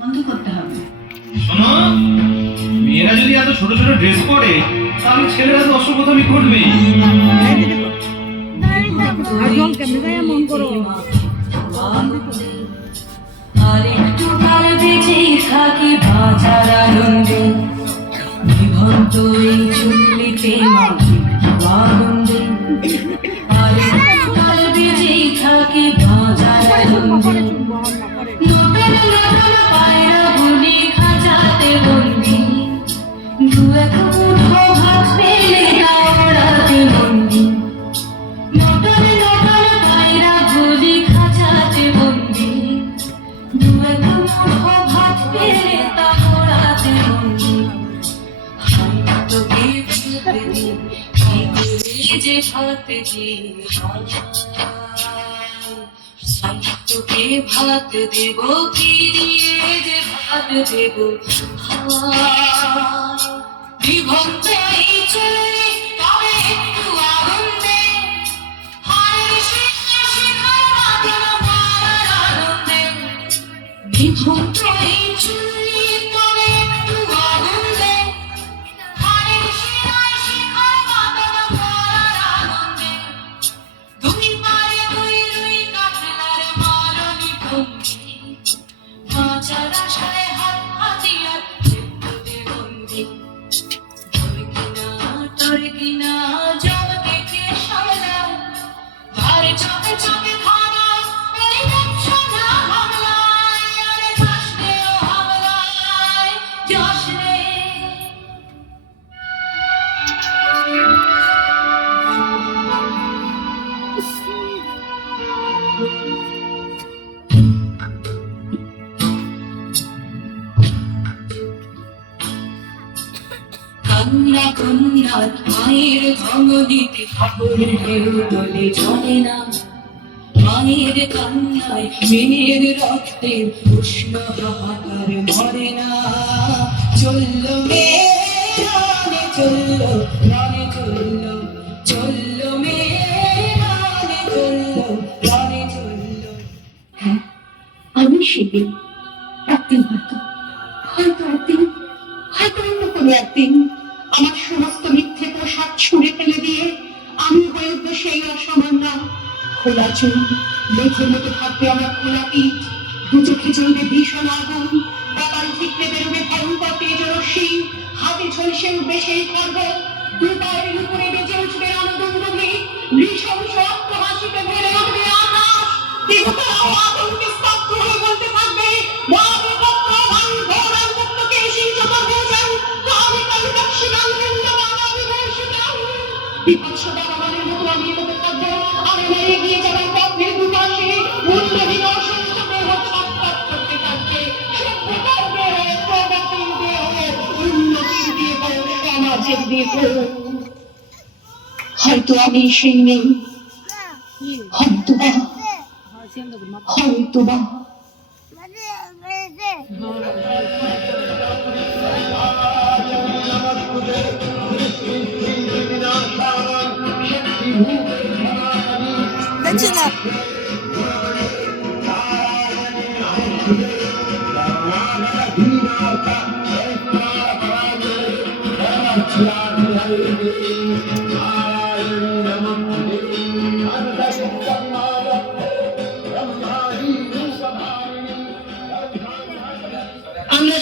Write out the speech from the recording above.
বন্ধ করতে হবে। শোনো, মেয়েরা যদি এত ছোট ছোট ড্রেস পরে তাহলে ছেলেরা তো অসভ্যতামি করবেই। আর একটু কাল বেঁচেই থাকি বাঁচার আনন্দে, নিভন্ত এই চুল্লিতে মাটি আনন্দে। আর একটু কাল বেঁচেই থাকি বাঁচার আনন্দে, নতুন নতুন পায়রা গুলি খাঁচাতে বন্দি, দু এক মুঠো ভাত পেলে ওড়াতে বন্দি, নতুন নতুন পায়রা গুলি খাঁচাতে বন্দি, দু এক মুঠো ভাত পেলে ওড়াতে বন্দি। তোকে ভাত দি, কি করে যে ভাত দি, তোকে ভাত দেব, কি দিয়ে যে ভাত দেব। জীবন্ত এই চুল্লি তবে একটু আগুন দে, হাড়ের শিখা শিখার মাধ্যম মারার আনন্দে। জীবন্ত এই চুল্লি তবে একটু আগুন দে, হাড়ের শিখায় শিখার মাধ্যম মারার আনন্দে। দুই পারে দুই রুই কাতলার মারণী ভঙ্গি, বাঁচার আশায় হাত হাতিয়ার মৃত্যুতে বন্দী। তোর কিনা জগতে কে সামলা, ধার চোখে চোখে খানা ওই ব্যবসা হামলায়। আরে যাস রে ও হামলায়, যাস রে। কন্যা কন্যার মায়ের ধমনীতে খবরের ঢেউ দলে চলে না, মায়ের কান্নায় মেয়ের রক্তের উষ্ণ হাহাকার মরে না। চলল মেয়ে রানে, চলল রানে, চলল চলল মেয়ে রানে, চলল রানে, চলল। হ্যাঁ, আমি শিখি একদিন, হয়তো হয়তো একদিন, হয়তো অন্য কোনো একদিন আমার সমস্ত মিথ্যে পোশাক ছুঁড়ে ফেলে দিয়ে আমি হয়ে উঠবো সেই অসামান্য। খোলা চুল, মেঘের মতো থাকবে আমার খোলা পিঠ, দু চোখে চলবে ভীষণ আগুন, কপাল ঠিকরে বেরোবে ভয়ঙ্কর তেজরশ্মি, হাতে ঝলসে উঠবে সেই খর্গ, দু পায়ের উপরে বেজে উঠবে রণদুন্দুভি, নৃশংস অট্টহাসিতে ভরে উঠবে আকাশ। দেবতারাও আতঙ্কে স্তব্ধ হয়ে বলতে থাকবে, মহাবিপত্ত ভাঙ ঘোর অন্তকে এসেই চতুর্ভুজাং, কামি কলিদক্ষি গান্ধীন্দ্র মানব বিভূষিতাং। বিভৎস দানবের মতো আমি এগোতে থাকবো, আমি মেরে গিয়ে যাবার পথের দুপাশে উন্নতির অসংখ্য দেহ ছটফট করতে থাকবে। সভ্যতার দেহ, প্রগতির দেহ, উন্নতির দেহ, সমাজের দেহ। হয়তো আমি সেই নেই, হয়তোবা, হয়তোবা। That's enough. আমরা